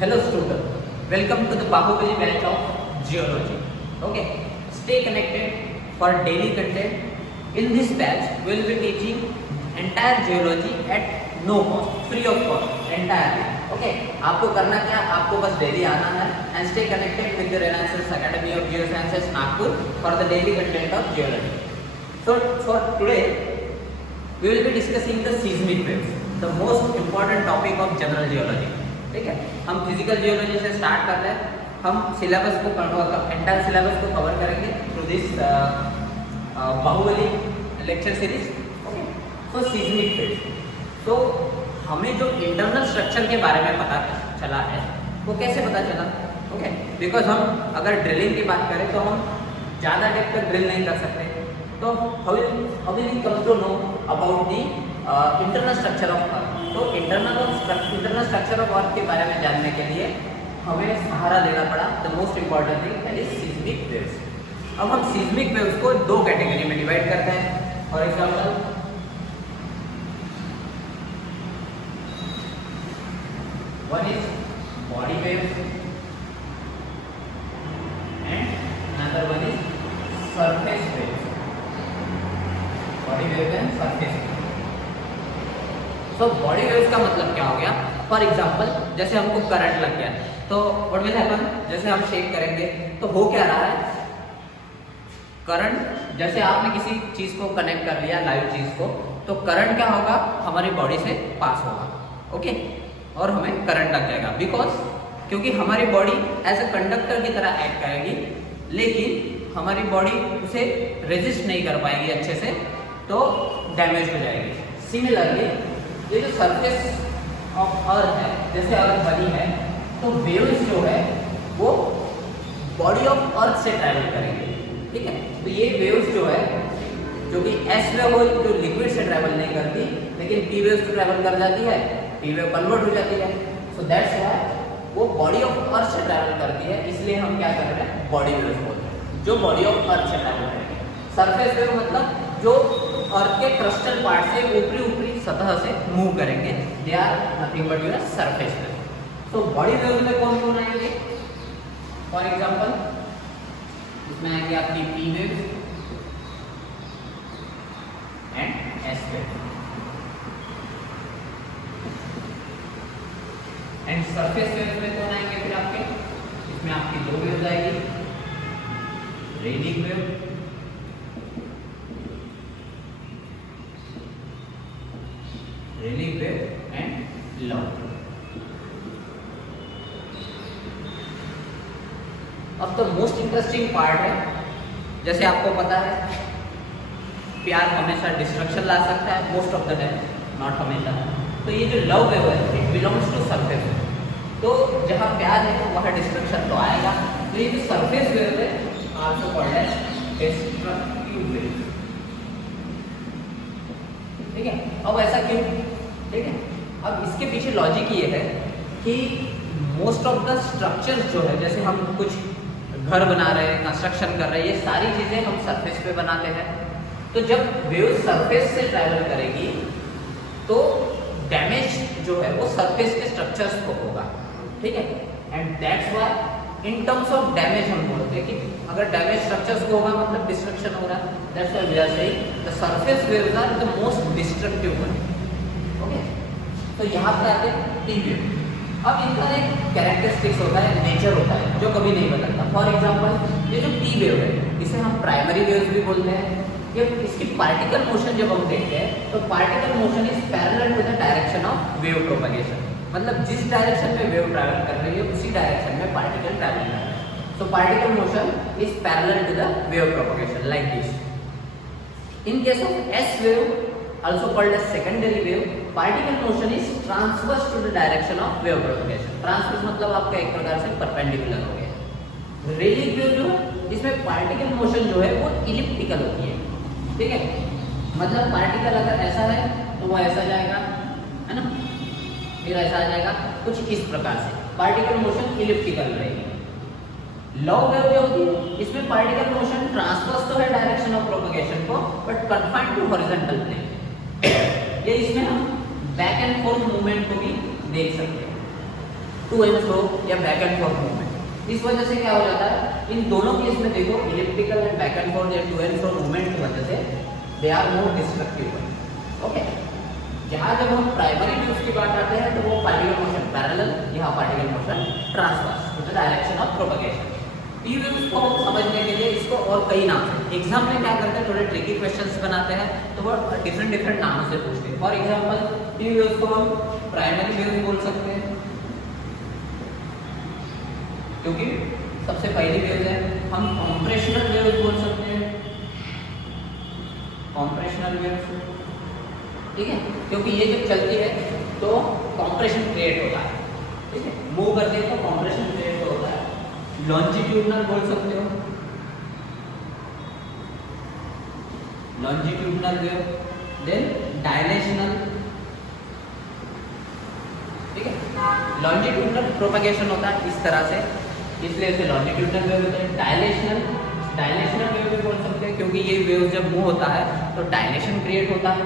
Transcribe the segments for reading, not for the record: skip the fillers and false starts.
Hello student, welcome to the Bahubali batch of Geology. Okay, stay connected for daily content. In this batch, we will be teaching entire geology at no cost, free of cost, entirely. Okay, आपको करना क्या? आपको बस daily आना है and stay connected with the Renaissance Academy of Geosciences Nagpur for the daily content of geology. So for today, we will be discussing the seismic waves, the most important topic of general geology. ठीक है, हम physical geology से start कर रहे हैं. हम syllabus को entire syllabus को कवर करेंगे through this Baahubali lecture series. Okay, so seismic waves. तो हमें जो इंटरनल स्ट्रक्चर के बारे में पता चला है वो कैसे पता चला? ओके, बिकॉज हम अगर ड्रिलिंग की बात करें तो हम ज़्यादा डेप्थ तक ड्रिल नहीं कर सकते. तो how will we come to know about the internal structure of earth. तो इंटरनल स्ट्रक्चर ऑफ अर्थ के बारे में जानने के लिए हमें सहारा लेना पड़ा. The most important thing that is seismic waves. अब हम सीस्मिक वेव्स को दो कैटेगरी में डिवाइड करते हैं. For example, one is body waves and another one is surface waves. Body waves and surface waves. तो बॉडी वेव्स का मतलब क्या हो गया? फॉर एग्जाम्पल, जैसे हमको करंट लग गया तो व्हाट विल हैपन? जैसे हम शेक करेंगे तो हो क्या रहा है? करंट, जैसे आपने किसी चीज को कनेक्ट कर लिया, लाइव चीज को, तो करंट क्या होगा? हमारी बॉडी से पास होगा. ओके, और हमें करंट लग जाएगा. बिकॉज क्योंकि हमारी बॉडी एज अ कंडक्टर की तरह एक्ट करेगी, लेकिन हमारी बॉडी उसे रेजिस्ट नहीं कर पाएगी अच्छे से, तो डैमेज हो जाएगी. सिमिलरली ये जो सरफेस ऑफ अर्थ है, जैसे अर्थ बनी है, तो वेव्स जो है वो बॉडी ऑफ अर्थ से ट्रैवल करेंगे. ठीक है, तो ये वेव्स जो है, जो कि एस वेव हो, जो लिक्विड से ट्रैवल नहीं करती, लेकिन पी वेव्स तो ट्रैवल कर जाती है, पी वेव कन्वर्ट हो जाती है. सो दैट्स व्हाई वो बॉडी ऑफ अर्थ से ट्रैवल करती है. इसलिए हम क्या कर रहे हैं? बॉडी वेव्स बोलते हैं, जो बॉडी ऑफ अर्थ से ट्रैवल करेंगे. सरफेस वेव मतलब जो अर्थ के क्रिस्टल पार्ट से ऊपरी सतह से मूव करेंगे. They are nothing but your surface wave. So body wave में कौन कौन आएंगे? फॉर एग्जांपल, इसमें आएंगे आपकी P wave and S wave. And surface wave में कौन आएंगे फिर आपके? इसमें आपकी दो वेव्स आएगी, रेनिंग वेव एंड लव. अब तो मोस्ट इंटरेस्टिंग पार्ट है. जैसे आपको पता है, प्यार हमेशा डिस्ट्रक्शन ला सकता है, most of the time, not हमेशा. तो ये जो लव वेव है, इट बिलोंग्स टू सरफेस. तो जहाँ प्यार है वहाँ डिस्ट्रक्शन तो आएगा. तो ये जो सरफेस वेव है, also called as destructive wave. ठीक है, अब ऐसा क्यों? ठीक है, अब इसके पीछे लॉजिक ये है कि मोस्ट ऑफ द स्ट्रक्चर्स जो है, जैसे हम कुछ घर बना रहे हैं, कंस्ट्रक्शन कर रहे हैं, ये सारी चीज़ें हम सरफेस पे बनाते हैं. तो जब वेव सरफेस से ट्रैवल करेगी तो डैमेज जो है वो सरफेस के स्ट्रक्चर्स को होगा. ठीक है, and that's why in terms of damage हम बोलते हैं कि अगर डैमेज स्ट्रक्चर्स को होगा मतलब डिस्ट्रक्शन हो रहा है. That's why we are saying the surface waves are the most destructive one. Okay, तो यहाँ पे आते हैं पी वेव. अब इनका एक कैरेक्टरिस्टिक्स होता है, नेचर होता है, जो कभी नहीं बदलता. फॉर एग्जांपल, ये जो पी वेव है, इसे हम प्राइमरी वेव्स भी बोलते हैं. ये इसकी पार्टिकल मोशन जब हम देखते हैं तो particle motion is parallel to the direction of wave propagation. मतलब जिस डायरेक्शन में वेव ट्रैवल कर रही है उसी डायरेक्शन में पार्टिकल ट्रैवल कर रहा है. So particle motion is parallel to the wave propagation like this. In case of S wave, also called as secondary wave, particle motion is transverse to the direction of wave propagation. Transverse मतलब आपका एक प्रकार से perpendicular हो गया. Raining wave जो है, इसमें पार्टिकल मोशन जो है वो इलिप्टिकल होती है. ठीक है, मतलब पार्टिकल अगर ऐसा है तो वो ऐसा जाएगा, है ना, फिर ऐसा आ जाएगा, कुछ इस प्रकार से पार्टिकल मोशन इलिप्टिकल रहेगी. लव वेव जो होती है, इसमें पार्टिकल मोशन ट्रांसवर्स तो है डायरेक्शन ऑफ प्रोपगेशन को, but confined to horizontal plane. ये इसमें हम बैक एंड फोर्थ मूवमेंट को भी देख सकते हैं. टू एंड फ्रो या बैक एंड फोर्थ मूवमेंट। इस वजह से क्या हो जाता है, इन दोनों केस में देखो elliptical and back and forth या टू एंड फ्रो मूवमेंट की वजह से they are more destructive. Okay, जहाँ जब हम प्राइमरी व्यूज की बात आते हैं तो वो पार्टिकल मोशन पैरेलल, यहाँ particle motion transverse in the direction of propagation. P waves को समझने के लिए इसको और कई नाम से एग्जाम में क्या करते हैं, थोड़े ट्रिकी क्वेश्चंस बनाते हैं तो वो डिफरेंट नामों से पूछते हैं। फॉर एग्जांपल पी वेव्स को हम प्राइमरी वेव्स बोल सकते हैं क्योंकि सबसे पहली वेव है। हम कॉम्प्रेशनल वेव्स बोल सकते हैं, कॉम्प्रेशनल वेव्स, ठीक है, क्योंकि ये जब चलती है तो कॉम्प्रेशन क्रिएट होता है, ठीक है, मूव करते हैं तो कॉम्प्रेशन क्रिएट होता है। लॉन्जिट्यूडनल बोल सकते हो, लॉन्जिट्यूडनल वेव, देन डायलेशनल, ठीक है, लॉन्जिट्यूडनल प्रोपगेशन होता है इस तरह से, इसलिए इसे लॉन्जिट्यूडनल वेव होता है। डायलेशनल वेव भी बोल सकते हैं क्योंकि ये वेव जब मूव होता है तो डायलेशन क्रिएट होता है।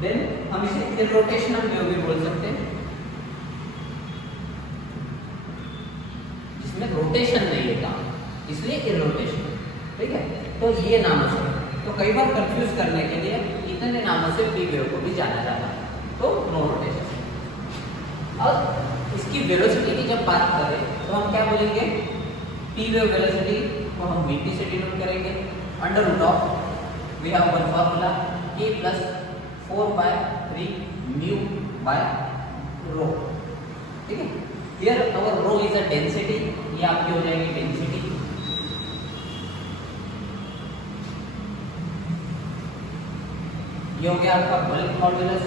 देन हम इसे इरोटेशनल वेव भी बोल सकते हैं जिसमें रोटेशन नहीं होता, इसलिए इरोटेशन, ठीक है। तो ये नामों से, तो कई बार कंफ्यूज करने के लिए इतने नामों से पी वेव को भी जाना जाता है, तो नो रोटेशन। अब इसकी वेलोसिटी की जब बात करें तो हम क्या बोलेंगे, पी वेव वेलोसिटी को हम वीटी से डिनोट करेंगे, under root of we have one formula k plus 4/3 mu by rho, ठीक है। Here our rho is a density, ये आपकी हो जाएगी डेंसिटी, ये हो गया आपका बल्क मॉड्यूलस,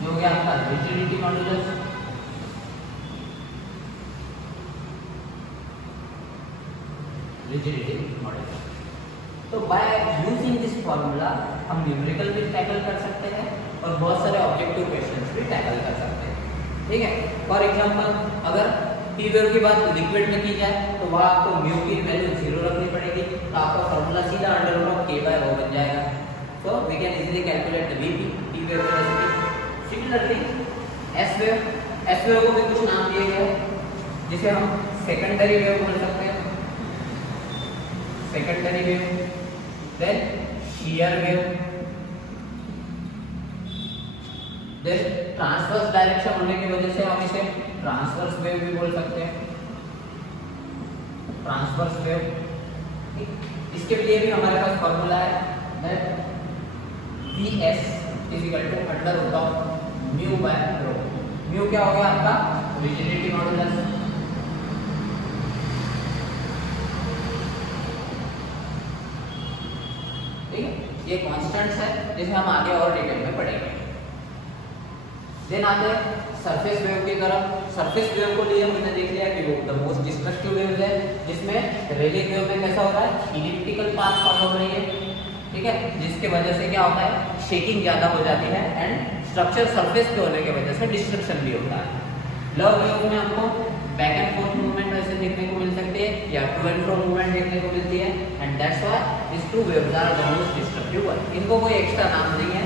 ये हो गया आपका रिजिडिटी मॉड्यूलस, रिजिडिटी मॉड्यूलस। तो बाय यूजिंग दिस फॉर्मूला हम न्यूमेरिकल भी टैकल कर सकते हैं और बहुत सारे ऑब्जेक्टिव क्वेश्चंस भी टैकल कर सकते हैं, ठीक है। फॉर एग्जांपल अगर पी वेव की बात लिक्विड में की जाए तो वहाँ आपको म्यू की वैल्यू 0 रखनी पड़ेगी, तो आपका फॉर्मूला सीधा under root of k by rho बन जाएगा। So we can easily calculate the VP, P wave velocity. Similarly S wave को भी कुछ नाम दिए गए हैं जिसे हम सेकेंडरी वेव बोल सकते हैं, secondary wave, then shear wave, then transverse direction होने की वजह से हम इसे ट्रांसवर्स वेव भी बोल सकते हैं, ट्रांसवर्स वेव। इसके लिए भी हमारे पास फॉर्मूला है, that Vs equal to under root of mu by rho. Mu क्या हो गया आपका रिजिडिटी मॉड्यूलस, ठीक है, ये कांस्टेंट्स है जिसे हम आगे और डिटेल में पढ़ेंगे। देन आते हैं सरफेस वेव की तरफ। सरफेस वेव को लिए हमने देख लिया कि वो द मोस्ट डिस्ट्रक्टिव वेव है, जिसमें रेलिक वेव में कैसा होता है, इलिप्टिकल पाथ फॉलो हो रही है, ठीक है, जिसके वजह से क्या होता है, शेकिंग ज़्यादा हो जाती है एंड स्ट्रक्चर सरफेस के होने की वजह से डिस्ट्रक्शन भी होता है। लव वेव में हमको बैक एंड फोर्थ मूवमेंट ऐसे देखने को मिल सकती है या टू एंड फ्रो मूवमेंट देखने को मिलती है, and that's why this two waves are the most destructive one. इनको कोई एक्स्ट्रा नाम नहीं है,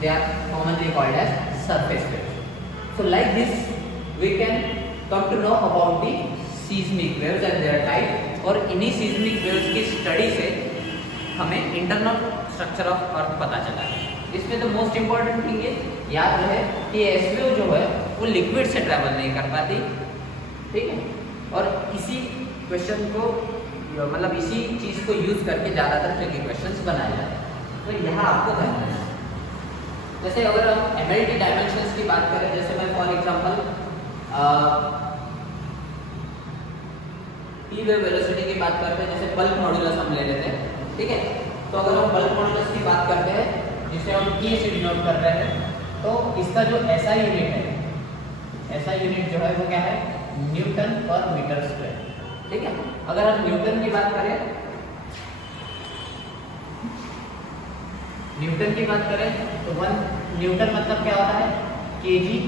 they are commonly called as surface wave. So like this we can come to know about the seismic waves and their type, और इन्हीं seismic waves की study से हमें इंटरनल स्ट्रक्चर ऑफ अर्थ पता चला है। इसमें तो मोस्ट इम्पॉर्टेंट थिंग ये याद रहे कि एस वेव जो है वो लिक्विड से ट्रैवल नहीं कर पाती, ठीक है, और इसी क्वेश्चन को मतलब इसी चीज़ को यूज़ करके ज़्यादातर ट्रिकी क्वेश्चंस बनाए जाते हैं। तो यहाँ आपको ध्यान देना है, जैसे अगर हम एमएलटी डायमेंशंस की बात करें, जैसे मैं for example P wave velocity की बात करते हैं, जैसे बल्क मॉड्यूलस हम ले लेते हैं, ठीक है। तो अगर हम बल्क मॉड्यूलस की बात करते हैं जिसे हम K से डिनोट कर रहे हैं, तो इसका जो SI यूनिट है, SI यूनिट जो है वो क्या है, न्यूटन पर मीटर स्क्वायर, ठीक है। अगर हम न्यूटन की बात करें, न्यूटन की बात करें तो 1 न्यूटन मतलब क्या होता है, केजी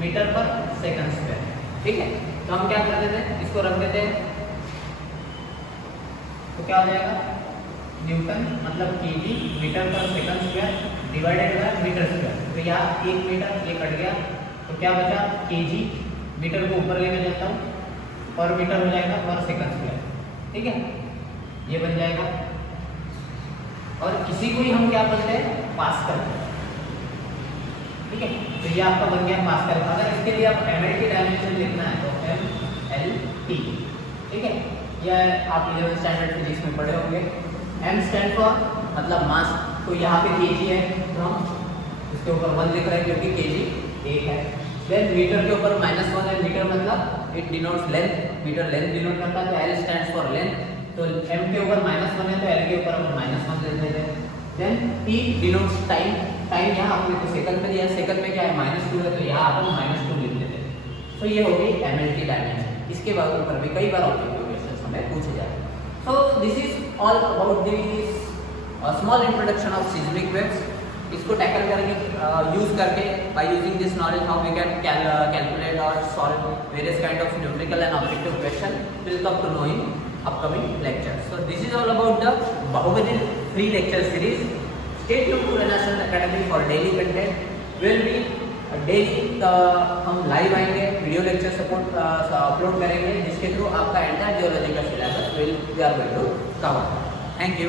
मीटर पर सेकंड स्क्वायर, ठीक है। तो हम क्या कर देते हैं, इसको रख देते हैं, तो क्या हो जाएगा, न्यूटन मतलब केजी मीटर पर second square divided by metre square. तो यहाँ 1 मीटर ये कट गया, तो क्या बचा, केजी, मीटर को ऊपर लेके जाता हूँ, पर मीटर हो जाएगा पर सेकंड स्क्वायर, ठीक है, ये बन जाएगा। और इसी को ही हम क्या बोलते हैं, पास्कल, ठीक है। तो ये आपका बन गया पास्कल। अगर इसके लिए आप एमएल की डायमेंशन लिखना है तो MLT, ठीक है। यह आप 11th स्टैंडर्ड फिजिक्स में पढ़े होंगे। M स्टैंड फॉर मतलब मास, तो यहाँ पे केजी है तो हम इसके ऊपर 1 लिख रहे हैं क्योंकि केजी 1 है। देन मीटर के ऊपर -1 है, मीटर मतलब it denotes length, metre length denote करता है, तो L स्टैंड्स फॉर लेंथ, तो M के ऊपर -1 है तो L के ऊपर हम -1 ले लेते हैं। Then T denotes time, time यहाँ हमने तो सेकंड में दिया, सेकंड में क्या है -2 है तो यहाँ अपन -2 लिख देते हैं। तो ये हो गई ML की डायमेंशन। इसके बाद ऊपर भी कई बार ऑब्जेक्टिव क्वेश्चंस हमें पूछे जाते हैं। So this is all about this small introduction of seismic waves. इसको टैकल करके यूज करके by using this knowledge how we can calculate और solve various kind of numerical and objective question will come to know in upcoming lecture. So this is all about the Bahubali free lecture series. Stay tuned to Renaissance Academy for daily content. Will be daily हम live आएंगे, video lecture support upload करेंगे जिसके through आपका entire geology का syllabus will we are going to cover. Thank you.